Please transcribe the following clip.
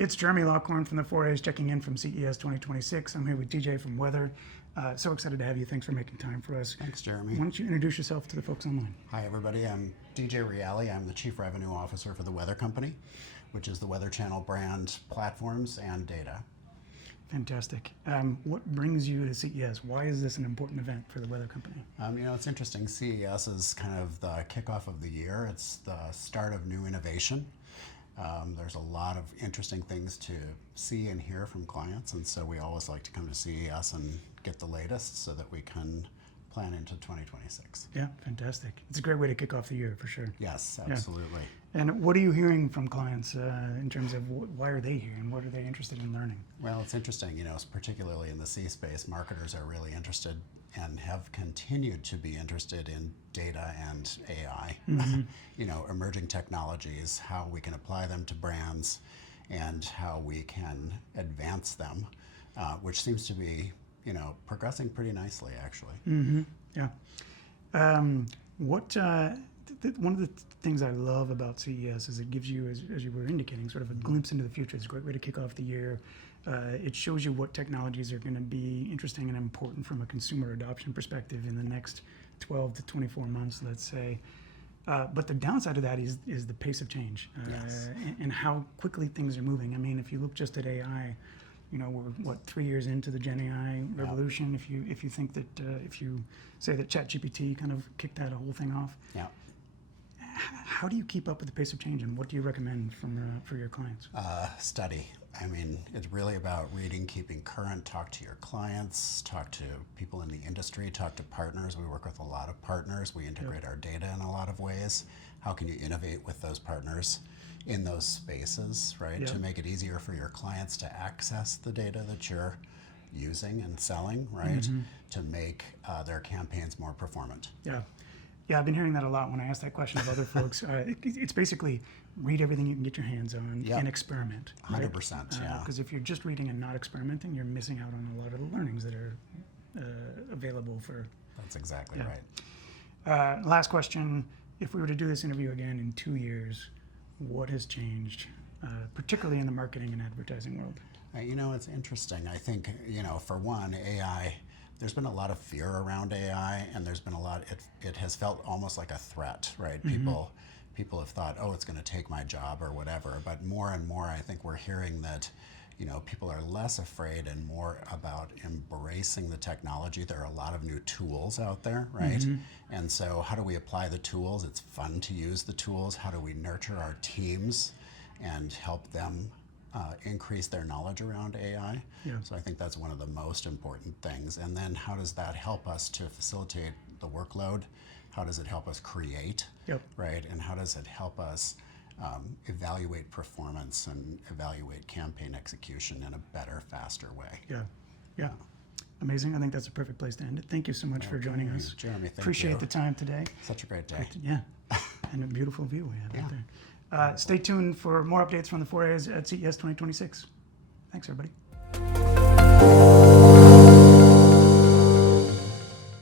It's Jeremy Lockhorn from the 4As checking in from CES 2026. I'm here with TJ from Weather. So excited to have you. Thanks for making time for us. Thanks, Jeremy. Why don't you introduce yourself to the folks online? Hi, everybody. I'm DJ Reali. I'm the Chief Revenue Officer for the Weather Company, which is the Weather Channel brand platforms and data. Fantastic. What brings you to CES? Why is this an important event for the Weather Company? It's interesting. CES is kind of the kickoff of the year. It's the start of new innovation. There's a lot of interesting things to see and hear from clients, and so we always like to come to CES and get the latest so that we can plan into 2026. Yeah, fantastic. It's a great way to kick off the year for sure. Yes, absolutely. Yeah. And what are you hearing from clients in terms of why are they here and what are they interested in learning? Well, it's interesting, particularly in the C space, marketers are really interested and have continued to be interested in data and AI, emerging technologies, how we can apply them to brands and how we can advance them, which seems to be, progressing pretty nicely, actually. Mm-hmm. Yeah. One of the things I love about CES is it gives you, as you were indicating, sort of a glimpse into the future. It's a great way to kick off the year. It shows you what technologies are going to be interesting and important from a consumer adoption perspective in the next 12 to 24 months, let's say. But the downside of that is the pace of change and how quickly things are moving. I mean, if you look just at AI, we're 3 years into the Gen AI revolution. If you think that if you say that ChatGPT kind of kicked that whole thing off, how do you keep up with the pace of change, and what do you recommend for your clients? Study. I mean, it's really about reading, keeping current, talk to your clients, talk to people in the industry, talk to partners. We work with a lot of partners. We integrate our data in a lot of ways. How can you innovate with those partners in those spaces, right? To make it easier for your clients to access the data that you're using and selling, right? To make their campaigns more performant. Yeah, I've been hearing that a lot when I ask that question of other folks. It's basically read everything you can get your hands on and experiment. 100%, yeah. Because if you're just reading and not experimenting, you're missing out on a lot of the learnings that are available for... That's exactly right. Last question. If we were to do this interview again in 2 years, what has changed, particularly in the marketing and advertising world? It's interesting. I think, for one, AI... There's been a lot of fear around AI, and there's been a lot. It has felt almost like a threat, right? People have thought, oh, it's going to take my job or whatever. But more and more, I think we're hearing that, people are less afraid and more about embracing the technology. There are a lot of new tools out there, right? And so, how do we apply the tools? It's fun to use the tools. How do we nurture our teams and help them increase their knowledge around AI? So I think that's one of the most important things. And then how does that help us to facilitate the workload? How does it help us create, right? And how does it help us evaluate performance and evaluate campaign execution in a better, faster way? Yeah. Amazing. I think that's a perfect place to end it. Thank you so much for joining us. Jeremy, thank you. Appreciate the time today. Such a great day. And a beautiful view we have out there. Stay tuned for more updates from the 4As at CES 2026. Thanks, everybody.